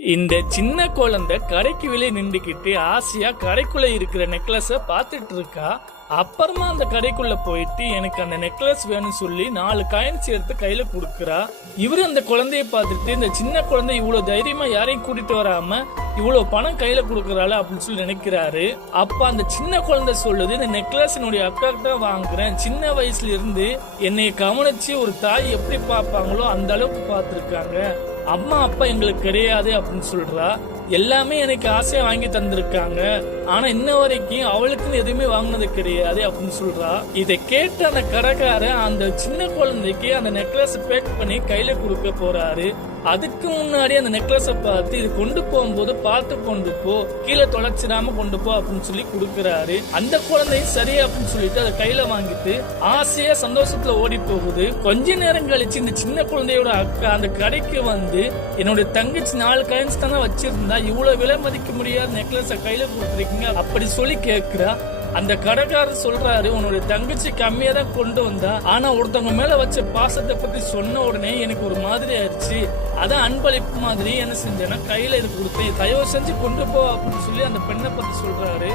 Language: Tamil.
இந்த சின்ன குழந்தை கடைக்கு வெளியே நின்றுக்கிட்டு ஆசையா கடைக்குள்ள இருக்கிற நெக்லஸ பாத்துட்டு இருக்கா. அப்புறமா அந்த கடைக்குள்ள போயிட்டு எனக்கு அந்த நெக்லஸ் வேணும்னு சொல்லி 4 காயின்ஸ் எடுத்து கையில கொடுக்குறா. இவரு அந்த குழந்தைய பார்த்துட்டு இந்த சின்ன குழந்தை இவ்வளவு தைரியமா யாரையும் கூட்டிட்டு வராம இவ்வளவு பணம் கையில கொடுக்கறாள் அப்படின்னு சொல்லி நினைக்கிறாரு. அப்ப அந்த சின்ன குழந்தை சொல்லுது, இந்த நெக்லஸ் என்னுடைய அக்காக்கு தான் வாங்குறேன். சின்ன வயசுல இருந்து என்னை கவனிச்சு ஒரு தாய் எப்படி பார்ப்பாங்களோ அந்த அளவுக்கு பார்த்திருக்காங்க. அம்மா அப்பா எங்களுக்கு கிடையாது அப்படின்னு சொல்றா. எல்லாமே எனக்கு ஆசையா வாங்கி தந்திருக்காங்க, ஆனா இன்ன வரைக்கும் அவளுக்குன்னு எதுவுமே வாங்கினது கிடையாது அப்படின்னு சொல்றா. இதை கேட்ட அந்த கடைக்காரன் அந்த சின்ன குழந்தைக்கு அந்த நெக்லஸ் பேக் பண்ணி கையில கொடுக்க போறாரு. அதுக்கு முன்னாடி அந்த நெக்லஸ பார்த்து இது கொண்டு போகும்போது பார்த்து கொண்டு போ, கீழே தொலைச்சிடாம கொண்டு போ அப்படின்னு சொல்லி கொடுக்கறாரு. அந்த குழந்தை சரி அப்படின்னு சொல்லிட்டு அதை கையில வாங்கிட்டு ஆசையா சந்தோஷத்துல ஓடி போகுது. கொஞ்ச நேரம் கழிச்சு இந்த சின்ன குழந்தையோட அக்கா அந்த கடைக்கு வந்து, என்னுடைய தங்கச்சி 4 காயின்ஸ் தானே வச்சிருந்தா, இவ்வளவு விலை மதிக்க முடியாத நெக்லஸ கையில கொடுத்துருக்கீங்க அப்படி சொல்லி கேக்குறா. அந்த கடைக்காரர் சொல்றாரு, உன்னுடைய தங்கச்சி கம்மியா தான் கொண்டு வந்தா, ஆனா ஒருத்தவங்க மேல வச்ச பாசத்தை பத்தி சொன்ன உடனே எனக்கு ஒரு மாதிரி ஆயிடுச்சு. அதான் அன்பளிப்பு மாதிரி என்ன செஞ்சேன்னா கையில இது கொடுத்தேன், தயவு செஞ்சு கொண்டு போ அப்படின்னு சொல்லி அந்த பெண்ணை பத்தி சொல்றாரு.